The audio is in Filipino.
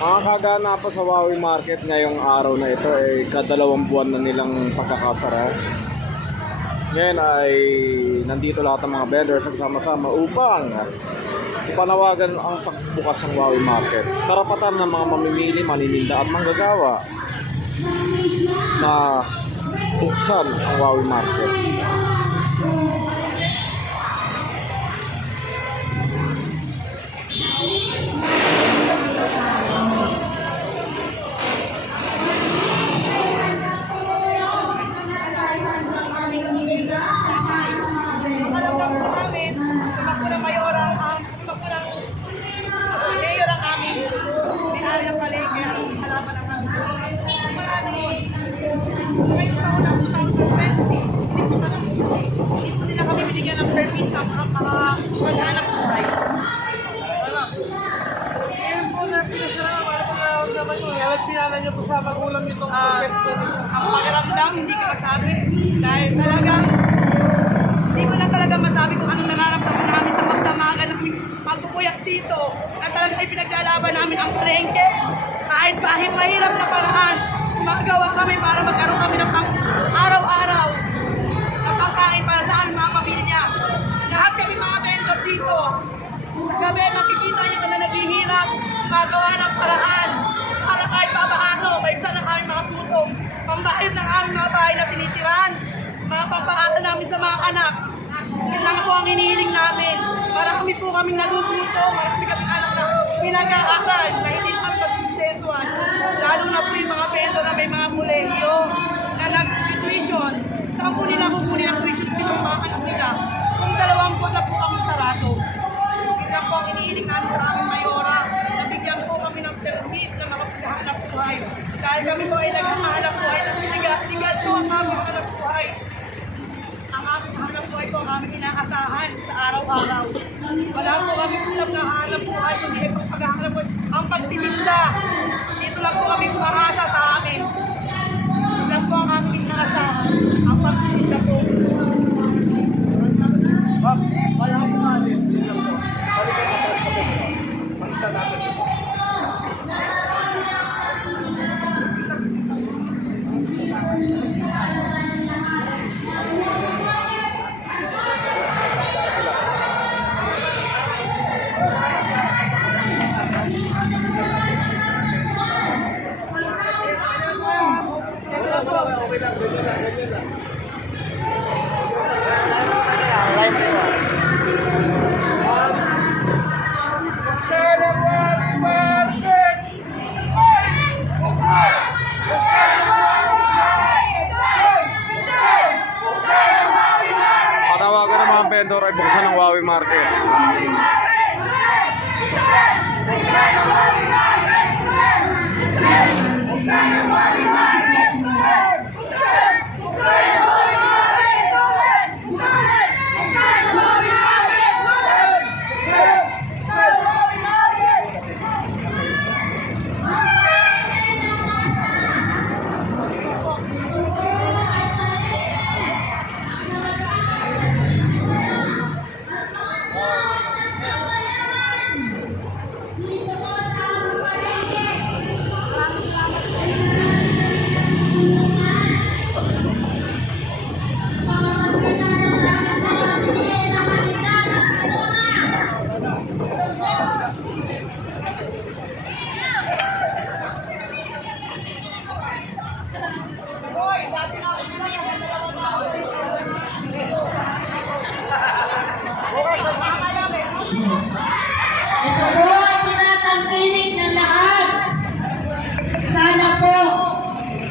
Mga kagana pa sa Wawi Market ngayong araw na ito ay kadalawang buwan na nilang pagkakasara. Ngayon ay nandito lahat ng mga vendors nagsama-sama upang ipanawagan ang pagbukas ng Wawi Market. Karapatan ng mga mamimili, manininda at manggagawa na buksan ang Wawi Market. Ngayong taon ng 2020, hindi po nila kami binigyan ng permit ang mga mag-anak buhay. Ngayon po na pinasara ang ano po naman nyo, pinala nyo po sa magulang itong pwesto. Ang pakiramdam, hindi ko masabi. Dahil talagang, hindi ko na talaga masabi kung anong nararamdaman namin sa magdamagan ng pagpupuyak dito. Na talagang ipinaglalaban namin ang palengke. Kahit mahirap na paraan, magawa kami para magkaroon kami ng araw-araw ng pagkain para sa aming mga pamilya. Lahat kami mga vendor dito. Sa gabi, makikita niyo na naghihirap, magawa ng paraan para kahit papaano, may isa na kami mga tutong, pambahid ng aming mga bahay na tinitiran, mga pampaaral namin sa mga anak. Yun lang po ang hinihiling namin. Marami po kaming naguguto, marami kaming anak na pinag-aaral, na hindi kami masistentuan. Lalo na po yung mga vendor na may mga kolehiyo na nag-tuition. Saan po nila kukunin ang tuition dito yung mga anak nila? Kung 2 buwan na po kami sarado. Yun lang po ang hinihiling namin sa aming mayora. Nabigyan po kami ng permit na makapaghahanap buhay. Dahil kami po ay naghahanap buhay ng ligat po ang aming hanap buhay. Ang aming hanap buhay po ang aming inaasahan sa araw-araw. Wala po kami ulam na hanap buhay, kundi ay paghahanap buhay. Ang pagtitinda, dito lang po kami umaasa sa amin. Dito lang po ang aming inaasahan. Ang pagtitinda po.